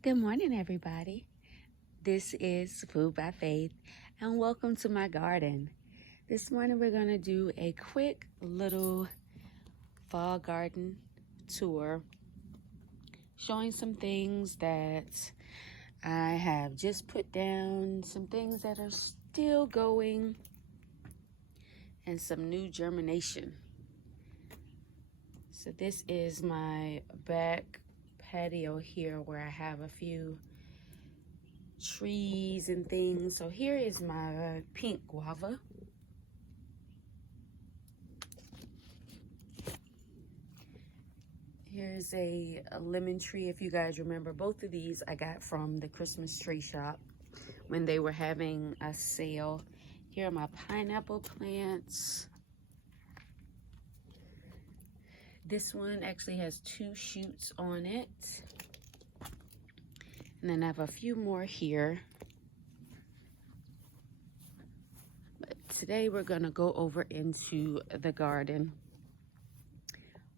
Good morning, everybody. This is Food by Faith, and welcome to my garden. This morning, we're going to do a quick little fall garden tour, showing some things that I have just put down, some things that are still going, and some new germination. So, this is my back patio here where I have a few trees and things. So here is my pink guava. Here's a lemon tree. If you guys remember, both of these I got from the Christmas tree shop when they were having a sale. Here are my pineapple plants. This one actually has 2 shoots on it. And then I have a few more here. But today we're gonna go over into the garden.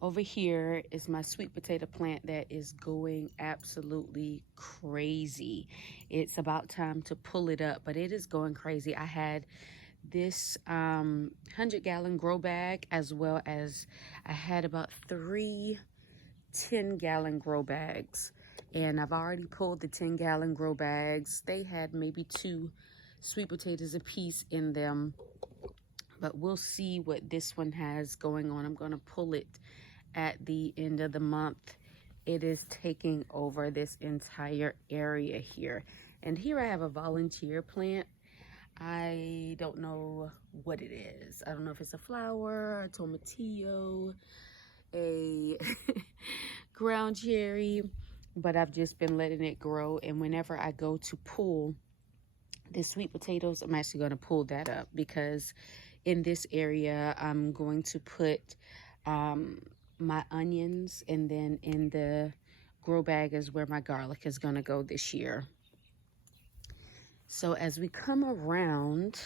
Over here is my sweet potato plant that is going absolutely crazy. It's about time to pull it up, but it is going crazy. I had this 100-gallon grow bag, as well as I had about 3 10-gallon grow bags. And I've already pulled the 10-gallon grow bags. They had maybe 2 sweet potatoes a piece in them, but we'll see what this one has going on. I'm going to pull it at the end of the month. It is taking over this entire area here. And here I have a volunteer plant. I don't know what it is. I don't know if it's a flower, a tomatillo, a ground cherry, but I've just been letting it grow. And whenever I go to pull the sweet potatoes, I'm actually going to pull that up, because in this area I'm going to put my onions, and then in the grow bag is where my garlic is going to go this year. So as we come around,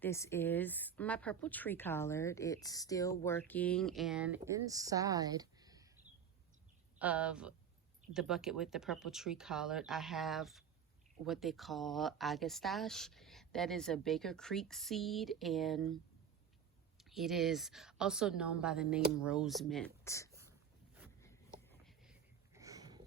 this is my purple tree collard. It's still working, and inside of the bucket with the purple tree collard, I have what they call agastache. That is a Baker Creek seed, and it is also known by the name rose mint.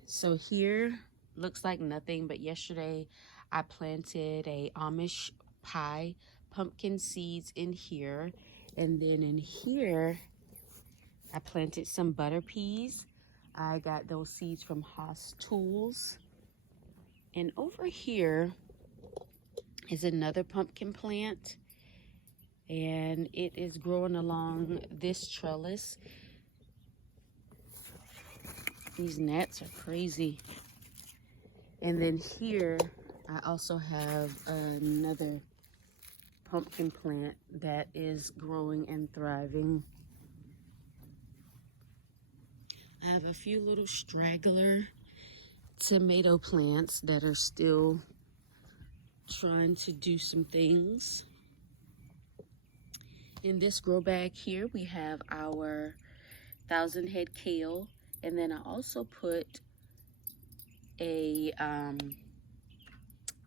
So here looks like nothing, but yesterday I planted a Amish pie pumpkin seeds in here. And then in here, I planted some butter peas. I got those seeds from Haas Tools. And over here is another pumpkin plant, and it is growing along this trellis. These gnats are crazy. And then here I also have another pumpkin plant that is growing and thriving. I have a few little straggler tomato plants that are still trying to do some things. In this grow bag here, we have our 1,000-head kale, and then I also put a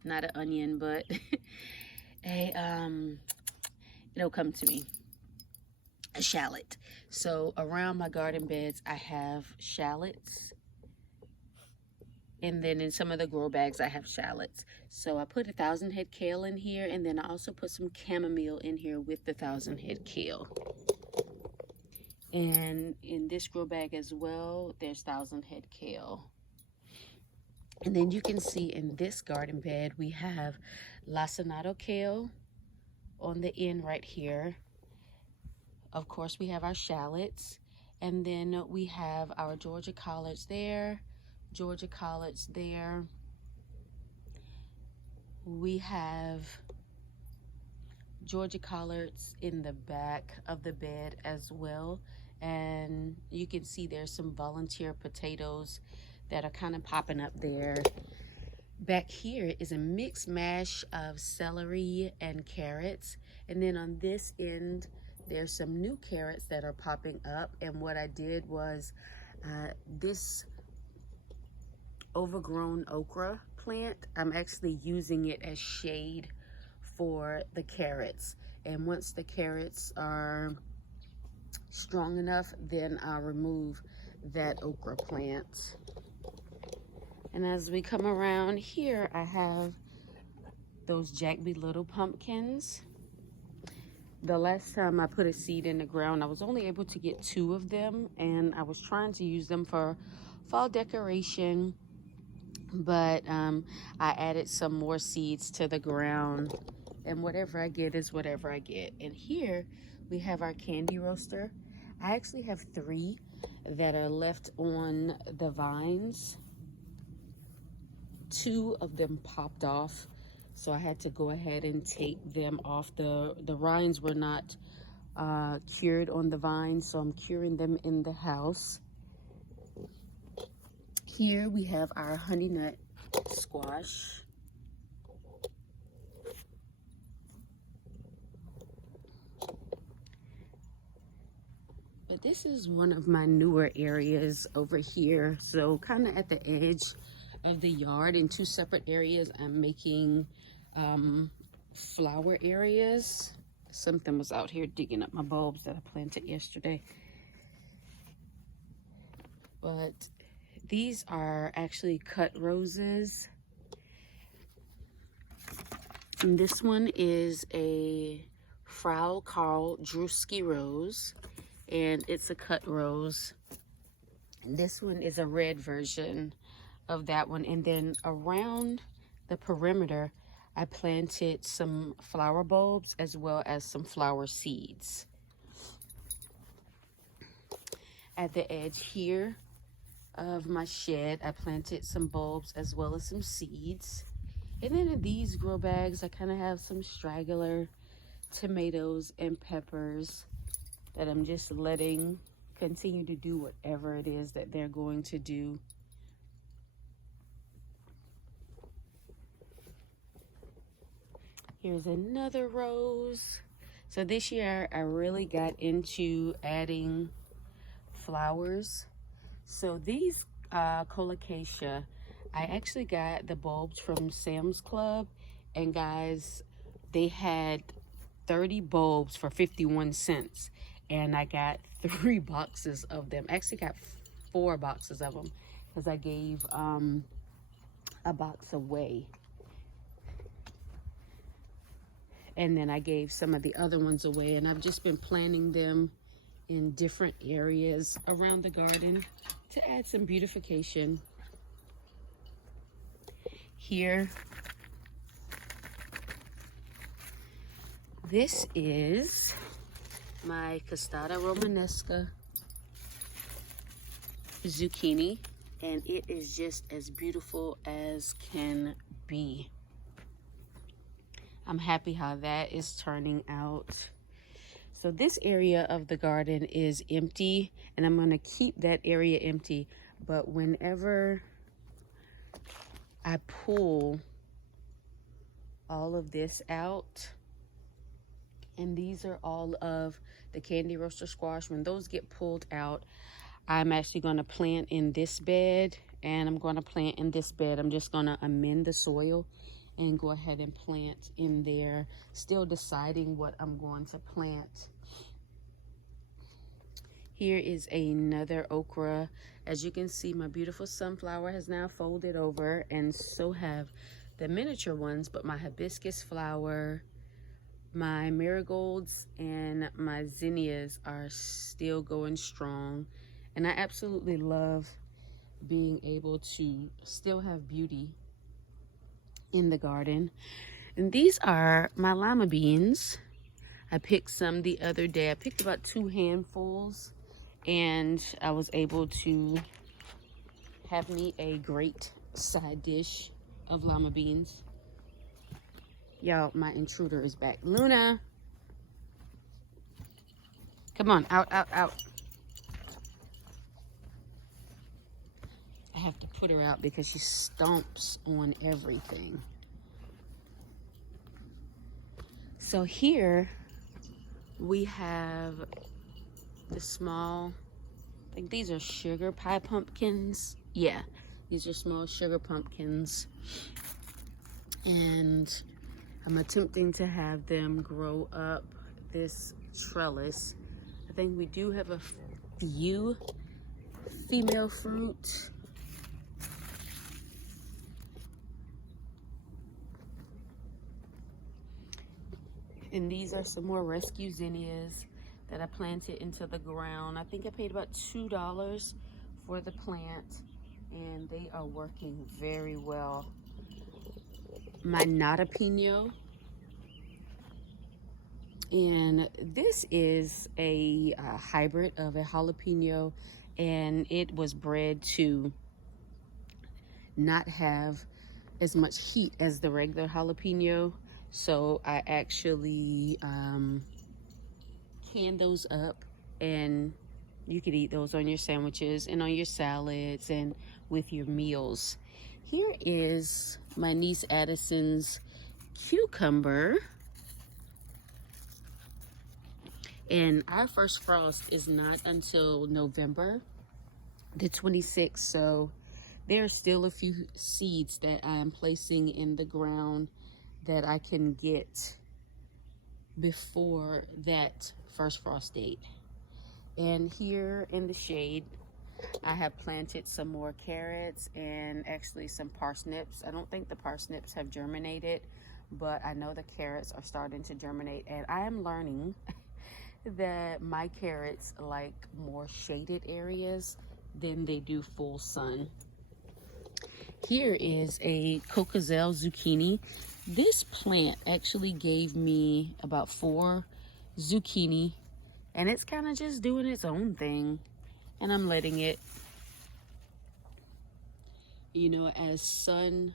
not an onion, but it'll come to me, a shallot. So around my garden beds I have shallots, and then in some of the grow bags I have shallots. So I put 1,000-head kale in here, and then I also put some chamomile in here with the 1,000-head kale. And in this grow bag as well, there's 1,000-head kale. And then you can see in this garden bed we have lacinato kale on the end right here. Of course, we have our shallots, and then we have our Georgia collards there, Georgia collards there. We have Georgia collards in the back of the bed as well, and you can see there's some volunteer potatoes that are kind of popping up there. Back here is a mixed mash of celery and carrots, and then on this end there's some new carrots that are popping up. And what I did was This overgrown okra plant, I'm actually using it as shade for the carrots. And once the carrots are strong enough, then I'll remove that okra plant. And as we come around here, I have those Jack Be Little pumpkins. The last time I put a seed in the ground, I was only able to get 2 of them, and I was trying to use them for fall decoration, but I added some more seeds to the ground, and whatever I get is whatever I get. And here we have our candy roaster. I actually have 3 that are left on the vines. 2 of them popped off, so I had to go ahead and take them off. The rinds were not cured on the vines, so I'm curing them in the house. Here we have our honey nut squash. But this is one of my newer areas over here, so kind of at the edge of the yard. In 2 separate areas, I'm making flower areas. Something was out here digging up my bulbs that I planted yesterday. But these are actually cut roses. And this one is a Frau Karl Druski rose, and it's a cut rose. And this one is a red version of that one. And then around the perimeter, I planted some flower bulbs as well as some flower seeds. At the edge here of my shed, I planted some bulbs as well as some seeds. And then in these grow bags, I kind of have some straggler tomatoes and peppers that I'm just letting continue to do whatever it is that they're going to do. Here's another rose. So this year I really got into adding flowers. So these colocasia, I actually got the bulbs from Sam's Club, and guys, they had 30 bulbs for 51 cents, and I got 3 boxes of them. I actually got 4 boxes of them because I gave a box away. And then I gave some of the other ones away, and I've just been planting them in different areas around the garden to add some beautification. Here, this is my Costata Romanesca zucchini, and it is just as beautiful as can be. I'm happy how that is turning out. So this area of the garden is empty, and I'm going to keep that area empty. But whenever I pull all of this out, and these are all of the candy roaster squash, when those get pulled out, I'm actually going to plant in this bed, and I'm going to plant in this bed. I'm just going to amend the soil and go ahead and plant in there, still deciding what I'm going to plant. Here is another okra. As you can see, my beautiful sunflower has now folded over, and so have the miniature ones, but my hibiscus flower, my marigolds, and my zinnias are still going strong. And I absolutely love being able to still have beauty in the garden. And these are my lima beans. I picked some the other day. I picked about 2 handfuls, and I was able to have me a great side dish of lima beans. Y'all, my intruder is back. Luna, come on, out, out, out. I have to put her out because she stomps on everything. So here we have the small, I think think these are sugar pie pumpkins. Yeah, these are small sugar pumpkins. And I'm attempting to have them grow up this trellis. I think we do have a few female fruit. And these are some more rescue zinnias that I planted into the ground. I think I paid about $2 for the plant, and they are working very well. My Nata Pino, and this is a hybrid of a jalapeno, and it was bred to not have as much heat as the regular jalapeno. So I actually canned those up, and you could eat those on your sandwiches and on your salads and with your meals. Here is my niece Addison's cucumber. And our first frost is not until November the 26th. So there are still a few seeds that I am placing in the ground that I can get before that first frost date. And here in the shade, I have planted some more carrots and actually some parsnips. I don't think the parsnips have germinated, but I know the carrots are starting to germinate. And I am learning that my carrots like more shaded areas than they do full sun. Here is a Cocozelle zucchini. This plant actually gave me about 4 zucchini, and it's kind of just doing its own thing, and I'm letting it, you know, as summer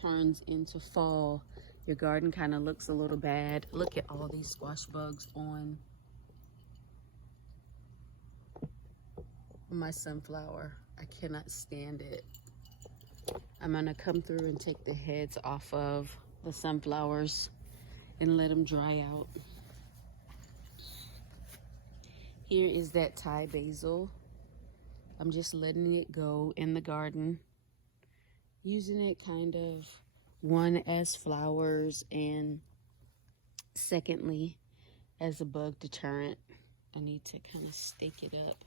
turns into fall, your garden kind of looks a little bad. Look at all these squash bugs on my sunflower. I cannot stand it. I'm gonna come through and take the heads off of the sunflowers and let them dry out. Here is that Thai basil. I'm just letting it go in the garden, using it kind of, one, as flowers, and secondly, as a bug deterrent. I need to kind of stake it up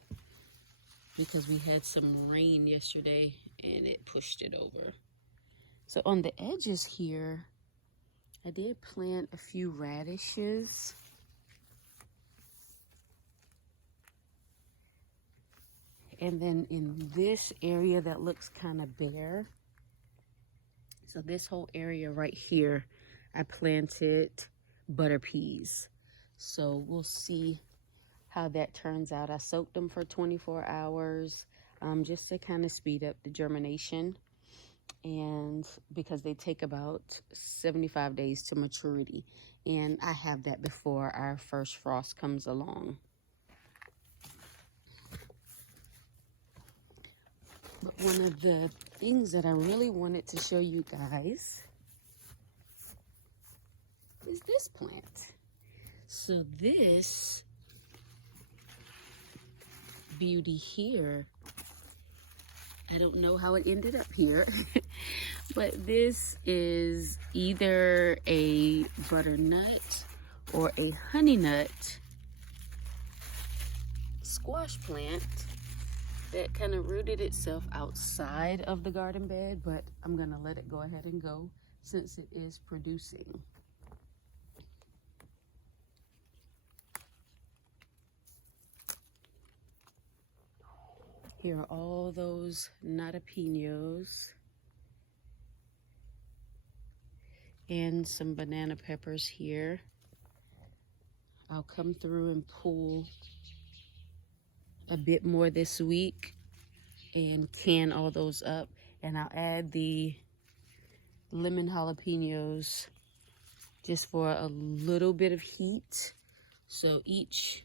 because we had some rain yesterday and it pushed it over. So on the edges here, I did plant a few radishes. And then in this area that looks kind of bare, so this whole area right here, I planted butter peas. So we'll see how that turns out. I soaked them for 24 hours just to kind of speed up the germination, and because they take about 75 days to maturity, and I have that before our first frost comes along. But one of the things that I really wanted to show you guys is this plant. So this beauty here, I don't know how it ended up here, but this is either a butternut or a honey nut squash plant that kind of rooted itself outside of the garden bed, but I'm gonna let it go ahead and go since it is producing. Here are all those Nata Pinos and some banana peppers here. I'll come through and pull a bit more this week and can all those up, and I'll add the lemon jalapenos just for a little bit of heat. So each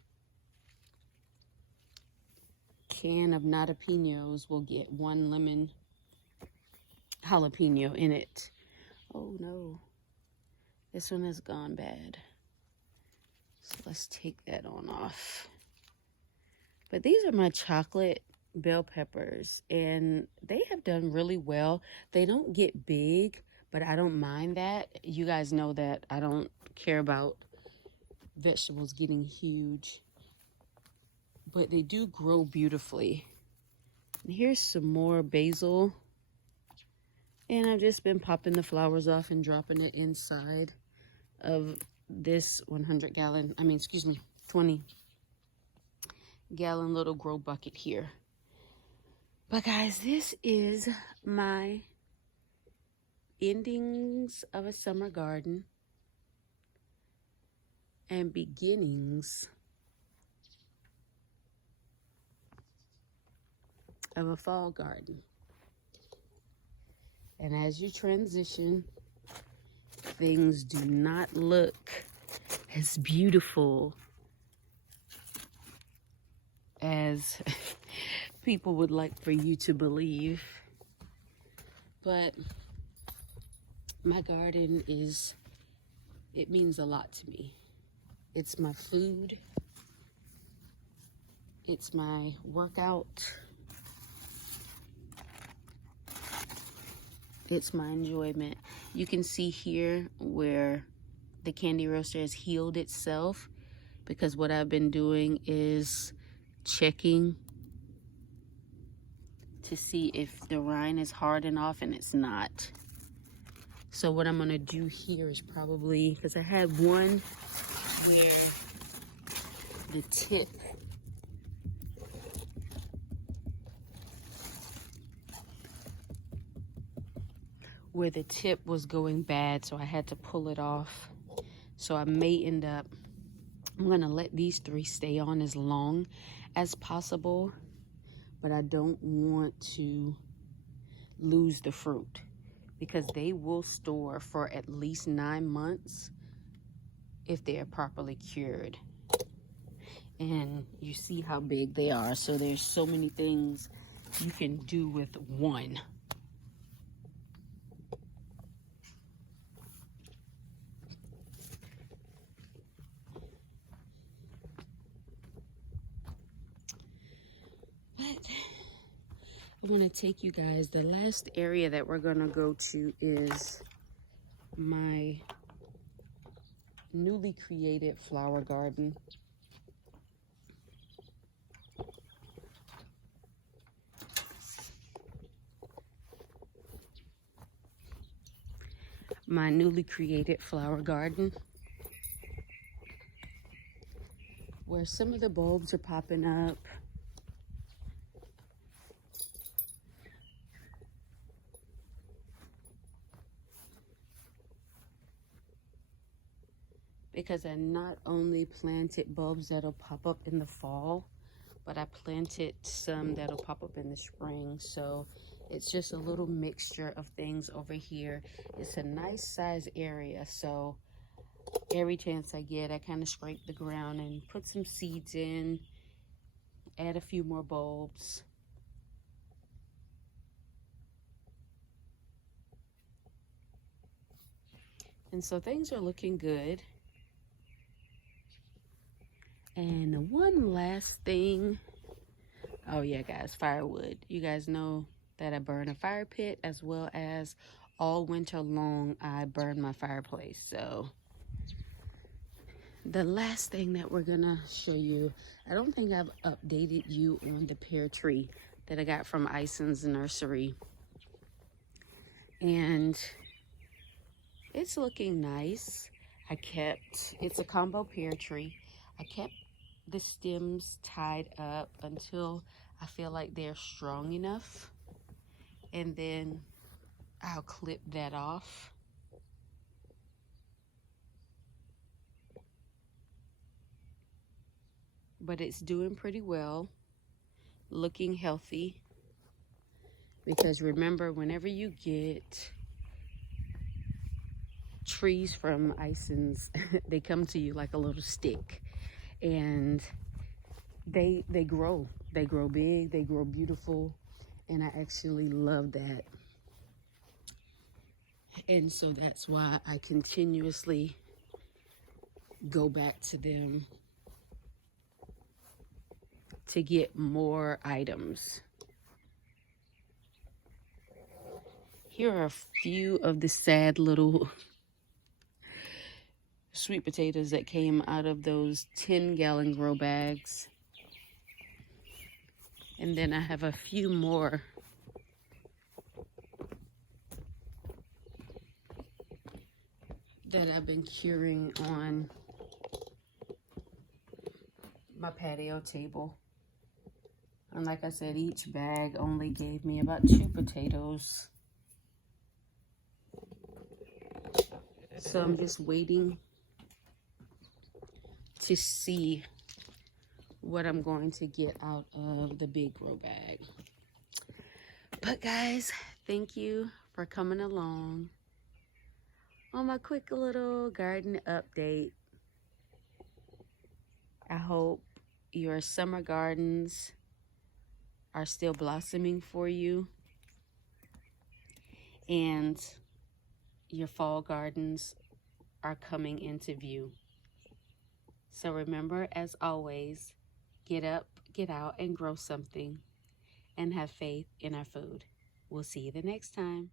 can of Nata Pinos will get 1 lemon jalapeno in it. Oh no, this one has gone bad. So let's take that on off. But these are my chocolate bell peppers, and they have done really well. They don't get big, but I don't mind that. You guys know that I don't care about vegetables getting huge, but they do grow beautifully. And here's some more basil, and I've just been popping the flowers off and dropping it inside of this 20 gallon little grow bucket here. But guys, this is my endings of a summer garden and beginnings of a fall garden. And as you transition, things do not look as beautiful as people would like for you to believe. But my garden it means a lot to me. It's my food. It's my workout. It's my enjoyment. You can see here where the candy roaster has healed itself, because what I've been doing is checking to see if the rind is hard enough, and it's not. So what I'm gonna do here is probably, because I had one where the tip was going bad, so I had to pull it off. So I may end up, I'm gonna let these 3 stay on as long as possible, but I don't want to lose the fruit, because they will store for at least 9 months if they are properly cured. And you see how big they are, so there's so many things you can do with one. But I want to take you guys, the last area that we're going to go to is my newly created flower garden. My newly created flower garden, where some of the bulbs are popping up. Because I not only planted bulbs that'll pop up in the fall, but I planted some that'll pop up in the spring. So it's just a little mixture of things over here. It's a nice size area, so every chance I get, I kind of scrape the ground and put some seeds in, add a few more bulbs. And so things are looking good. And one last thing, oh yeah guys, firewood. You guys know that I burn a fire pit, as well as all winter long I burn my fireplace. So the last thing that we're gonna show you, I don't think I've updated you on the pear tree that I got from Ison's nursery, and it's looking nice. It's a combo pear tree. I kept the stems tied up until I feel like they're strong enough, and then I'll clip that off. But it's doing pretty well, looking healthy, because remember, whenever you get trees from Ison's, they come to you like a little stick, and they grow big, they grow beautiful, and I actually love that. And so that's why I continuously go back to them to get more items. Here are a few of the sad little sweet potatoes that came out of those 10-gallon grow bags. And then I have a few more that I've been curing on my patio table. And like I said, each bag only gave me about 2 potatoes. So I'm just waiting to see what I'm going to get out of the big grow bag. But guys, thank you for coming along on my quick little garden update. I hope your summer gardens are still blossoming for you, and your fall gardens are coming into view. So remember, as always, get up, get out, and grow something, and have faith in our food. We'll see you the next time.